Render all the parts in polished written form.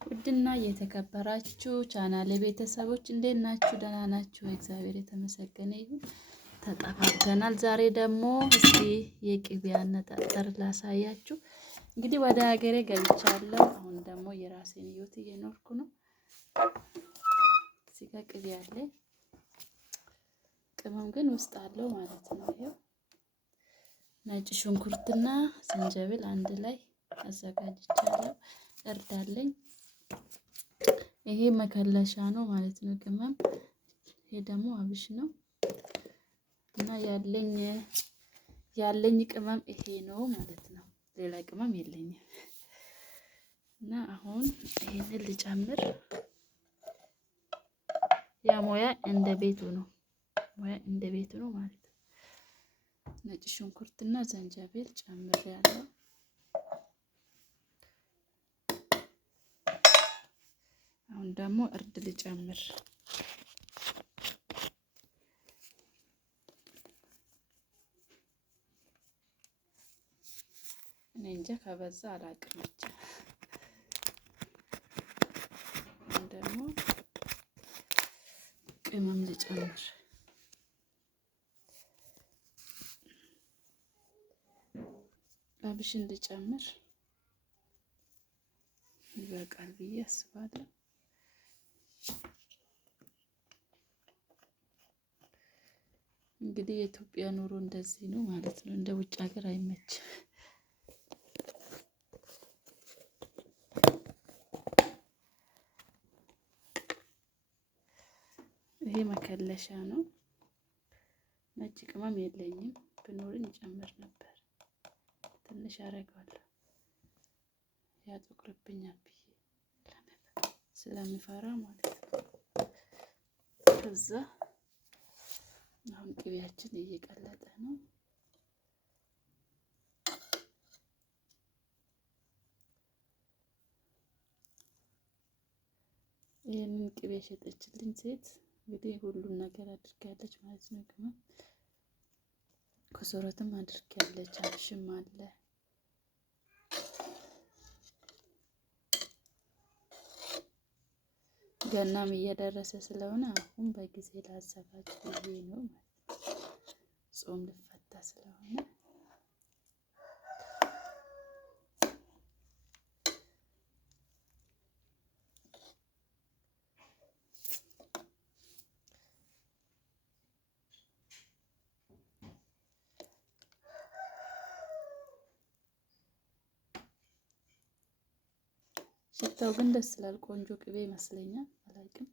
ውድና የተከበራችሁ ቻናል ቤተሰቦች እንዴት ናችሁ? ደህና ናችሁ? እግዚአብሔር የተመሰገነ ይሁን። ተጠፋፍተናል። ዛሬ ደግሞ እስቲ የቅቤ አነጣጠር ላሳያችሁ። እንግዲህ ወደ ሀገሬ ገብቻለሁ። አሁን ደግሞ የራሴን ህይወት እየኖርኩ ነው። እዚህ ጋር ቅቤ አለ። ቅመም ግን ውስጥ አለው ማለት ነው። ይሄው ነጭ ሽንኩርትና ዝንጅብል አንድ ላይ አዘጋጅቻለሁ። እርድ አለኝ። ይሄ መከለሻ ነው ማለት ነው። ቅመም ይሄ ደግሞ አብሽ ነው እና ያለኝ ቅመም ይሄ ነው ማለት ነው። ሌላ ቅመም የለኝም። እና አሁን ይሄንን ልጨምር። ያ ሙያ እንደ ቤቱ ነው። ሙያ እንደ ቤቱ ነው ማለት ነው። ነጭ ሽንኩርትና ዝንጅብል ጨምሬያለሁ። አሁን ደግሞ እርድ ልጨምር። እኔ እንጃ ከበዛ አላውቅም ብቻ። አሁን ደግሞ ቅመም ልጨምር። አብሽን ልጨምር። ይበቃል ብዬ አስባለሁ። እንግዲህ የኢትዮጵያ ኑሮ እንደዚህ ነው ማለት ነው። እንደ ውጭ ሀገር አይመችም። ይሄ መከለሻ ነው። ነጭ ቅመም የለኝም። ብኖርኝ ጨምር ነበር። ትንሽ አደርጋለሁ ያጠቁርብኛል ብዬ ስለምፈራ ማለት ነው። ከዛ አሁን ቅቤያችን እየቀለጠ ነው። ይሄንን ቅቤ ሸጠችልኝ ሴት እንግዲህ ሁሉም ነገር አድርጋለች ማለት ነው። ቅመም ኮሰረትም አድርጋለች፣ አብሽም አለ። ገናም እየደረሰ ስለሆነ አሁን በጊዜ ላዘጋጅ ብዬ ነው ማለት ነው። ጾም ልፈታ ስለሆነ ሽታው ግን ደስ ይላል። ቆንጆ ቅቤ ይመስለኛል። አላውቅም።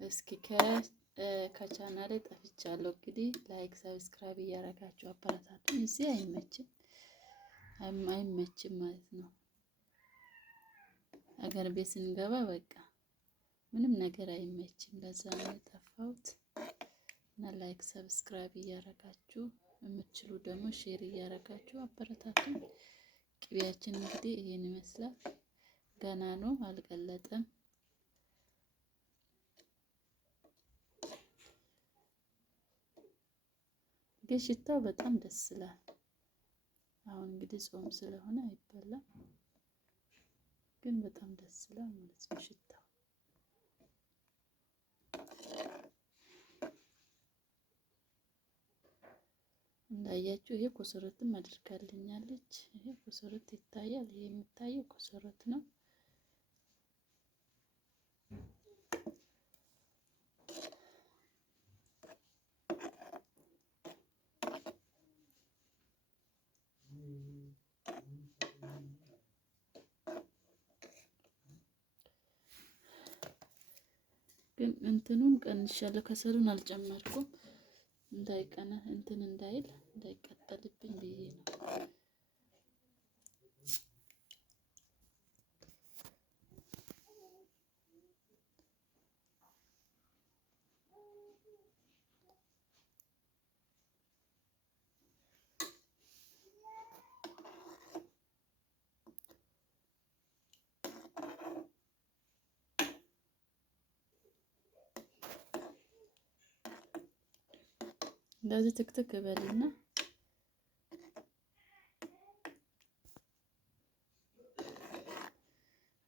እስኪ ከቻናሌ ጠፍቻለሁ። እንግዲህ ላይክ ሰብስክራይብ እያደረጋችሁ አበረታቱኝ። እዚህ አይመችም ማለት ነው። አገር ቤት ስንገባ በቃ ምንም ነገር አይመችም። ለዛ ነው የጠፋሁት። እና ላይክ ሰብስክራይብ እያደረጋችሁ የምትችሉ ደግሞ ሼር እያደረጋችሁ አበረታቱኝ። ቅቤያችን እንግዲህ ይሄን ይመስላል። ገና ነው፣ አልቀለጠም። ግን ሽታው በጣም ደስ ይላል። አሁን እንግዲህ ጾም ስለሆነ አይበላም፣ ግን በጣም ደስ ይላል ማለት ነው ሽታው። እንዳያችሁ ይሄ ኮሰረትም አድርጋልኛለች። ይሄ ኮሰረት ይታያል። ይሄ የሚታየው ኮሰረት ነው። ግን እንትኑን ቀንሻለሁ። ከሰሉን አልጨመርኩም እንዳይቀና እንትን እንዳይል እንዳይቀጠልብኝ ብዬ ነው። እንደዚህ ትክትክ በልና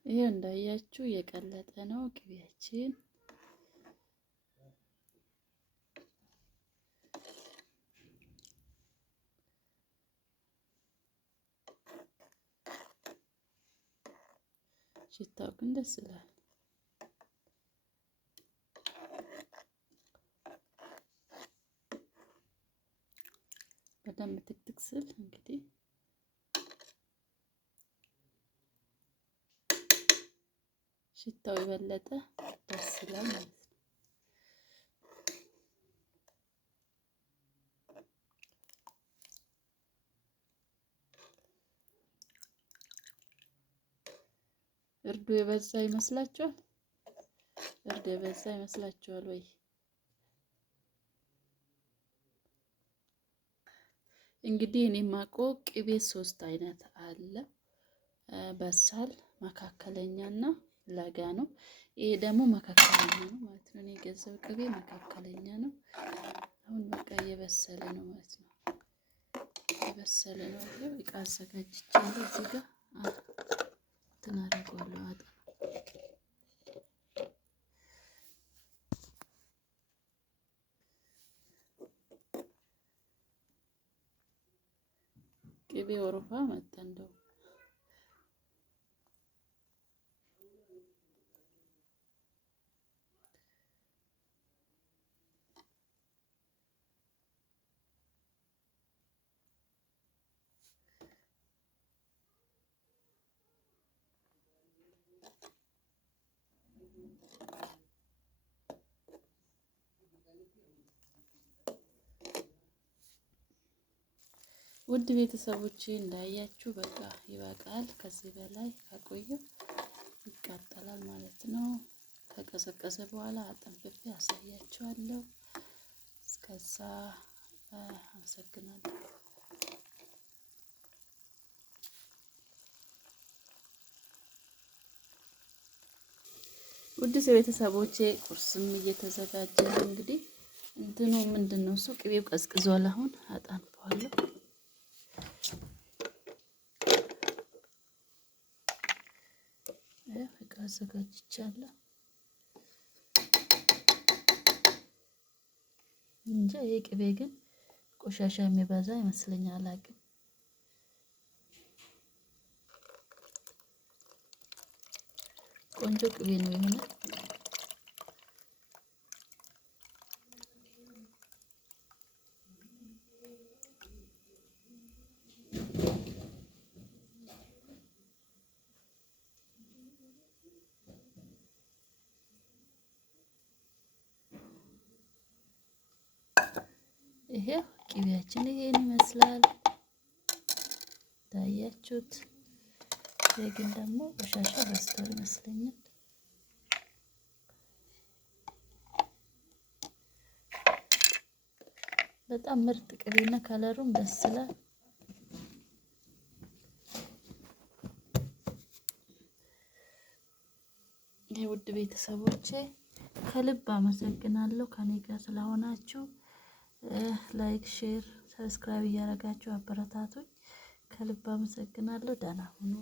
ይሄ እንዳያችሁ የቀለጠ ነው ቅቤያችን። ሽታው ግን ደስ ይላል። በደንብ ትክትክ ስል እንግዲህ ሽታው የበለጠ ደስ ይላል ማለት ነው። እርዱ የበዛ ይመስላችኋል? እርድ የበዛ ይመስላችኋል ወይ? እንግዲህ እኔ የማውቀው ቅቤ 3 አይነት አለ። በሳል፣ መካከለኛና ለጋ ነው። ይሄ ደግሞ መካከለኛ ነው ማለት ነው። እኔ የገዛው ቅቤ መካከለኛ ነው። አሁን በቃ እየበሰለ ነው ማለት ነው። እየበሰለ ነው። ይሄው እቃ አዘጋጅቻለሁ እዚህ ጋር ትናረጋለሁ አጣ ቅቤ ወረፋ መጣ እንደው ውድ ቤተሰቦቼ እንዳያችሁ በቃ ይበቃል። ከዚህ በላይ ካቆየው ይቃጠላል ማለት ነው። ከቀዘቀዘ በኋላ አጠንፍፌ አሳያችኋለሁ። እስከዛ አመሰግናለሁ። ውድ ቤተሰቦቼ ቁርስም እየተዘጋጀ ነው። እንግዲህ እንትኑ ምንድነው እሱ ቅቤው ቀዝቅዟል። አሁን አጣንፈዋለሁ። እቃ አዘጋጅቻለሁ። እንጃ ይሄ ቅቤ ግን ቆሻሻ የሚበዛ ይመስለኛል። አላውቅም። ቆንጆ ቅቤ ነው የሆነ ይሄ ቅቤያችን ይሄን ይመስላል። ታያችሁት? ይሄ ግን ደግሞ ቆሻሻ በዝቷል ይመስለኛል። በጣም ምርጥ ቅቤና ከለሩም ደስ ይላል። የውድ ቤተሰቦቼ ከልብ አመሰግናለሁ ከኔ ጋር ስለሆናችሁ። ላይክ፣ ሼር፣ ሰብስክራይብ እያደረጋችሁ አበረታቱኝ። ከልብ አመሰግናለሁ። ደህና ሁኑ።